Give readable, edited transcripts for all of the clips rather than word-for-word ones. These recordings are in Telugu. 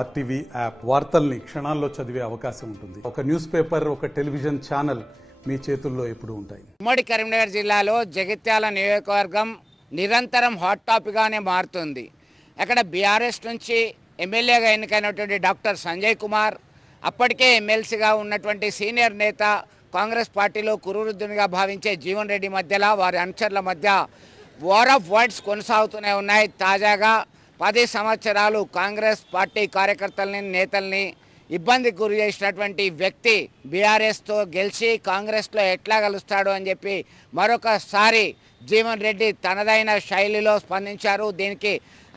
ఆర్టీవీ యాప్ వార్తల్ని క్షణాల్లో చదివే అవకాశం ఉంటుంది. ఒక న్యూస్ పేపర్, ఒక టెలివిజన్ ఛానల్ మీ చేతుల్లో ఎప్పుడూ ఉంటాయి. ఉమ్మడి కరీంనగర్ జిల్లాలో జగిత్యాల నియోజకవర్గం నిరంతరం హాట్ టాపిక్గానే మారుతుంది. అక్కడ బీఆర్ఎస్ నుంచి ఎమ్మెల్యేగా ఎన్నికైనటువంటి డాక్టర్ సంజయ్ కుమార్, అప్పటికే ఎమ్మెల్సీగా ఉన్నటువంటి సీనియర్ నేత, కాంగ్రెస్ పార్టీలో కురువృద్ధునిగా భావించే జీవన్ రెడ్డి మధ్యలో వారి అనుచరుల మధ్య వార్ ఆఫ్ వర్డ్స్ కొనసాగుతూనే ఉన్నాయి. తాజాగా 10 సంవత్సరాలు కాంగ్రెస్ పార్టీ కార్యకర్తలని, నేతల్ని ఇబ్బందికి గురి చేసినటువంటి వ్యక్తి బీఆర్ఎస్తో గెలిచి కాంగ్రెస్లో ఎట్లా కలుస్తాడు అని చెప్పి మరొకసారి జీవన్ రెడ్డి తనదైన శైలిలో స్పందించారు. దీనికి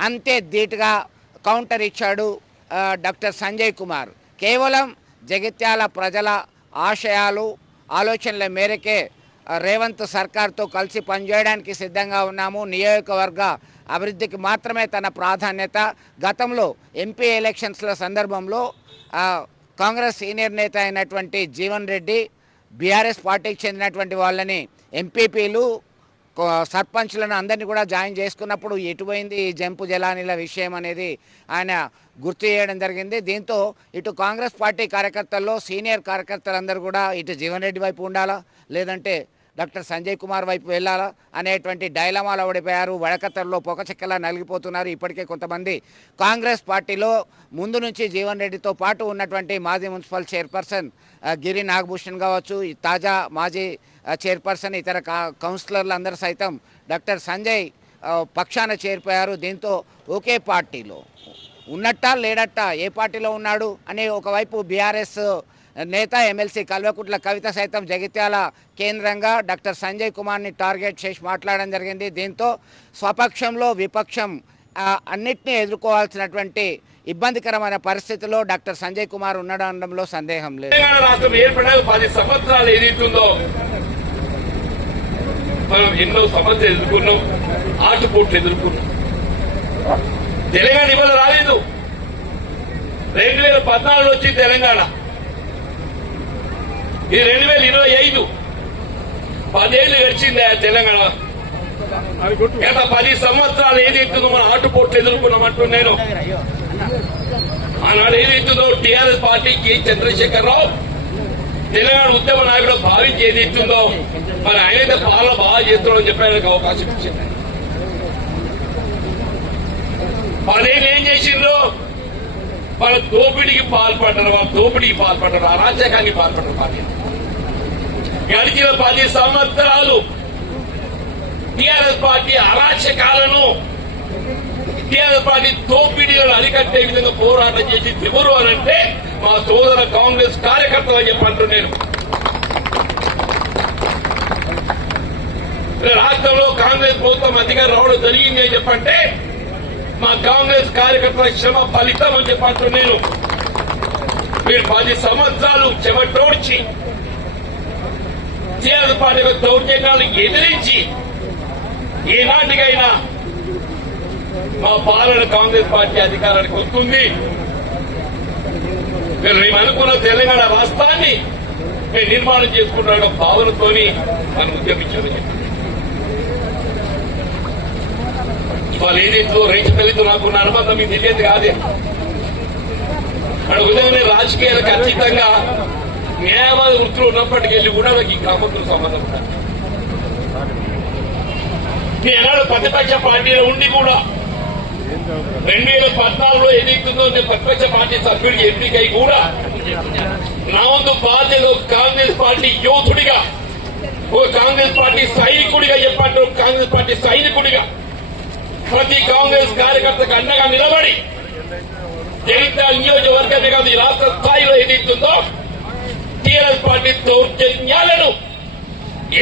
అంతే ధీటుగా కౌంటర్ ఇచ్చాడు డాక్టర్ సంజయ్ కుమార్. కేవలం జగిత్యాల ప్రజల ఆశయాలు, ఆలోచనల మేరకే రేవంత్ సర్కార్తో కలిసి పనిచేయడానికి సిద్ధంగా ఉన్నాము. నియోజకవర్గ అభివృద్ధికి మాత్రమే తన ప్రాధాన్యత. గతంలో ఎంపీ ఎలక్షన్స్ల సందర్భంలో కాంగ్రెస్ సీనియర్ నేత అయినటువంటి జీవన్ రెడ్డి బీఆర్ఎస్ పార్టీకి చెందినటువంటి వాళ్ళని ఎంపీపీలు, సర్పంచ్లను అందరినీ కూడా జాయిన్ చేసుకున్నప్పుడు ఎటుపోయింది ఈ జంపు జలానీల విషయం అనేది ఆయన గుర్తు చేయడం జరిగింది. దీంతో ఇటు కాంగ్రెస్ పార్టీ కార్యకర్తల్లో సీనియర్ కార్యకర్తలందరూ కూడా ఇటు జీవన్ రెడ్డి వైపు ఉండాలా, లేదంటే డాక్టర్ సంజయ్ కుమార్ వైపు వెళ్ళాలా అనేటువంటి డైలమాలో ఓడిపోయారు. వడకత్తర్లో పొకచెక్కలా నలిగిపోతున్నారు. ఇప్పటికే కొంతమంది కాంగ్రెస్ పార్టీలో ముందు నుంచి జీవన్ రెడ్డితో పాటు ఉన్నటువంటి మాజీ మున్సిపల్ చైర్పర్సన్ గిరి నాగభూషణ్ కావచ్చు, తాజా మాజీ చైర్పర్సన్, ఇతర కౌన్సిలర్లు అందరూ సైతం డాక్టర్ సంజయ్ పక్షాన చేరిపోయారు. దీంతో ఒకే పార్టీలో ఉన్నట్టా లేడట్టా, ఏ పార్టీలో ఉన్నాడు అని ఒకవైపు బీఆర్ఎస్ నేత ఎమ్మెల్సీ కల్వకుంట్ల కవిత సైతం జగిత్యాల కేంద్రంగా డాక్టర్ సంజయ్ కుమార్ని టార్గెట్ చేసి మాట్లాడడం జరిగింది. దీంతో స్వపక్షంలో విపక్షం అన్నిటినీ ఎదుర్కోవాల్సినటువంటి ఇబ్బందికరమైన పరిస్థితిలో డాక్టర్ సంజయ్ కుమార్ ఉండడంలో సందేహం లేదు. రాష్ట్రం ఏర్పడే 10 సంవత్సరాలు ఏదైతుందో మనం ఎన్నో సమస్యలు ఎదుర్కొన్నాం, ఆటుపోట్లు ఎదుర్కొన్నాం. తెలంగాణ ఇవాళ రాలేదు. 2014 వచ్చి తెలంగాణ, ఇది 2025. 10 ఏళ్ళు గడిచింది తెలంగాణ. గత 10 సంవత్సరాలు ఏదైతుందో మనం ఆటుపోట్లు ఎదుర్కొన్నామంటూ నేను ఆనాడు ఏదైతుందో టీఆర్ఎస్ పార్టీకి చంద్రశేఖరరావు తెలంగాణ ఉద్యమ నాయకుడు భావించి ఏదైతుందో మరి ఆయనైతే పాలన బాగా చేస్తున్నాడని చెప్పడానికి అవకాశం ఇచ్చింది. 10 ఏళ్ళు ఏం చేసిండ్రు? వాళ్ళ దోపిడీకి పాల్పడ్డారు, అరాచకానికి పాల్పడ్డారు. పార్టీ గడిచిన 10 సంవత్సరాలు టీఆర్ఎస్ పార్టీ అరాచకాలను, టీఆర్ఎస్ పార్టీ దోపిడీలను అరికట్టే విధంగా పోరాటం చేసి ఎవరు అనంటే మా సోదర కాంగ్రెస్ కార్యకర్తలు అని చెప్పంటూ నేను రాష్ట్రంలో కాంగ్రెస్ ప్రభుత్వం అధికారం రావడం జరిగింది అని చెప్పంటే మా కాంగ్రెస్ కార్యకర్తల శ్రమ ఫలితం అని చెప్పంటూ నేను మీరు 10 సంవత్సరాలు చెమటోడ్చి టీఆర్ఎస్ పార్టీ దౌర్జన్యాలను ఎదిరించి ఏనాటికైనా మా పాలన కాంగ్రెస్ పార్టీ అధికారానికి వస్తుంది. మేము అనుకున్న తెలంగాణ రాష్ట్రాన్ని మేము నిర్మాణం చేసుకుంటున్న భావనతోని మనం ఉద్యమించామని చెప్పి వాళ్ళు ఏదైతే రైతు తల్లితో నాకున్న అనుబంధం మీకు తెలియదు కాదే. మన ఉదయం రాజకీయాలకు అతీతంగా న్యాయవాద వృత్తులు ఉన్నప్పటికెళ్ళి కూడా నాకు ఈ గ్రామంతో సంబంధం ఉంటారు. నేనాడు ప్రతిపక్ష పార్టీలో ఉండి కూడా 2014లో ఏదైతుందో నేను ప్రతిపక్ష పార్టీ సభ్యుడికి ఎంపికై కూడా నా వంతు బాధ్యత కాంగ్రెస్ పార్టీ యోధుడిగా, ఒక కాంగ్రెస్ పార్టీ సైనికుడిగా చెప్పండి, కాంగ్రెస్ పార్టీ సైనికుడిగా ప్రతి కాంగ్రెస్ కార్యకర్తకు అండగా నిలబడి జగిత్యాల నియోజకవర్గమే కాదు ఈ రాష్ట్ర స్థాయిలో ఏదైతుందో టీఆర్ఎస్ పార్టీ దౌర్జన్యాలను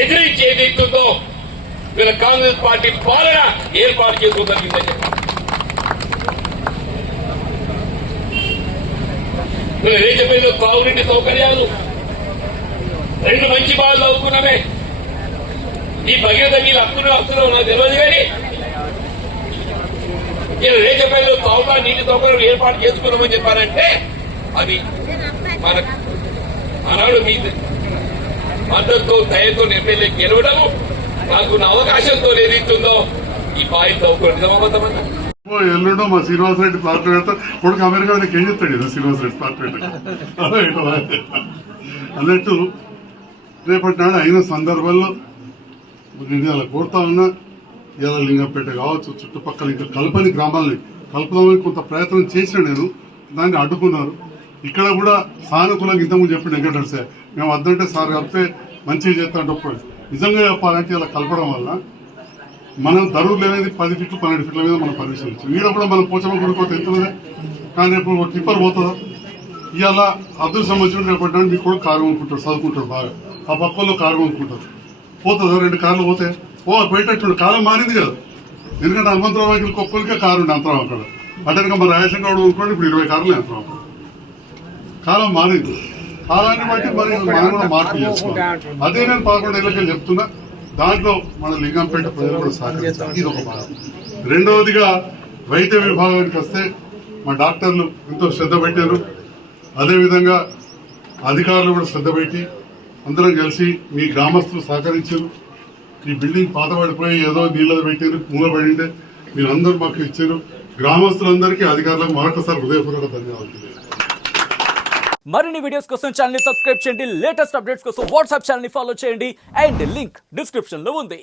ఎదిరించి ఏదైతుందో వీళ్ళ కాంగ్రెస్ పార్టీ పాలన ఏర్పాటు చేసుకోగలిగిందని చెప్పారు. ఏం చెప్పేది? తాగునీటి సౌకర్యాలు 2 మంచి బాధలు అవుతున్నామే. ఈ భగీరథ నీళ్ళు హక్కులు నాకు తెలియదు కానీ నేను రేచపల్లిలో తాగుతా నీటి సౌకర్యం ఏర్పాటు చేసుకున్నామని చెప్పారంటే అది మన ఆనాడు మీ మద్దతుతో దయతో ఎమ్మెల్యే గెలవడము నాకున్న అవకాశంతో ఏదైతుందో ఈ బాధ్యత నిజమవుతామన్నా ఎల్లుండో మా శ్రీనివాసరెడ్డి ప్లాట్ పెడతా కొడుకు అమెరికా ఏం చెప్తాడు కదా శ్రీనివాసరెడ్డి ప్లాట్ పెట్ట అన్నట్టు రేపటి నాడు అయిన సందర్భంలో నేను ఇలా కోరుతా ఉన్నా ఇలా లింగంపేట కావచ్చు చుట్టుపక్కల ఇంకా కల్పని గ్రామాలని కలుపుదామని కొంత ప్రయత్నం చేసిన నేను దాన్ని అడ్డుకున్నారు. ఇక్కడ కూడా సానుకూలంగా ఇంతకుముందు చెప్పిన వెంకటరెడ్డి సార్ మేము వద్దంటే సార్ కలిపితే మంచిగా చేస్తాంటే ఒప్పుకోండి. నిజంగా చెప్పాలంటే ఇలా కలపడం వల్ల మనం ధరువులు అనేది 10 ఫీట్లు 12 ఫీట్ల మీద మనం పర్మిషన్ ఇచ్చాం. ఈడ కూడా మనం పోచమ్మ కొనుక్కోతే ఎంతున్నదే కానీ రేపు టిప్పర్ పోతుందా ఇవాళ అదృష్టం వచ్చిన రేపటి మీకు కూడా కారు కొనుక్కుంటారు చదువుకుంటారు బాగా ఆ పక్కల్లో కారు కొనుక్కుంటారు పోతుందా 2 కార్లు పోతే పోయేటట్టు కాలం మారింది కదా. ఎందుకంటే హనుమంతరావు వాకిలకి ఒక్కరికే కారు ఉండే అంతరం అక్కడ అటెనక మన రాజశేఖర గౌడ్ కొనుక్కోండి ఇప్పుడు 20 కార్లు అంతరం అక్కడ. కాలం మారింది. కాలాన్ని బట్టి మరి మనం కూడా మార్పు చేసుకోవాలి. అదే నేను 11 ఏళ్ళకి చెప్తున్నా. దాంట్లో మన లింగంపేట ప్రజలు కూడా సహకరించాలి. ఇది ఒక భాగం. రెండవదిగా వైద్య విభాగానికి వస్తే మా డాక్టర్లు ఎంతో శ్రద్ధ పెట్టారు. అదేవిధంగా అధికారులు కూడా శ్రద్ధ పెట్టి అందరం కలిసి మీ గ్రామస్తులు సహకరించారు. ఈ బిల్డింగ్ పాతబడిపోయి ఏదో నీళ్ళలో పెట్టారు మూలబడింటే మీరు అందరూ మాకు ఇచ్చారు. గ్రామస్తులందరికీ అధికారులకు మరొకసారి హృదయపూర్వక ధన్యవాదాలు. మరిన్ని వీడియోస్ కోసం ఛానల్ ని సబ్స్క్రైబ్ చేయండి. లేటెస్ట్ అప్డేట్స్ కోసం వాట్సాప్ ఛానల్ ని ఫాలో చేయండి అండ్ లింక్ డిస్క్రిప్షన్ లో ఉంది.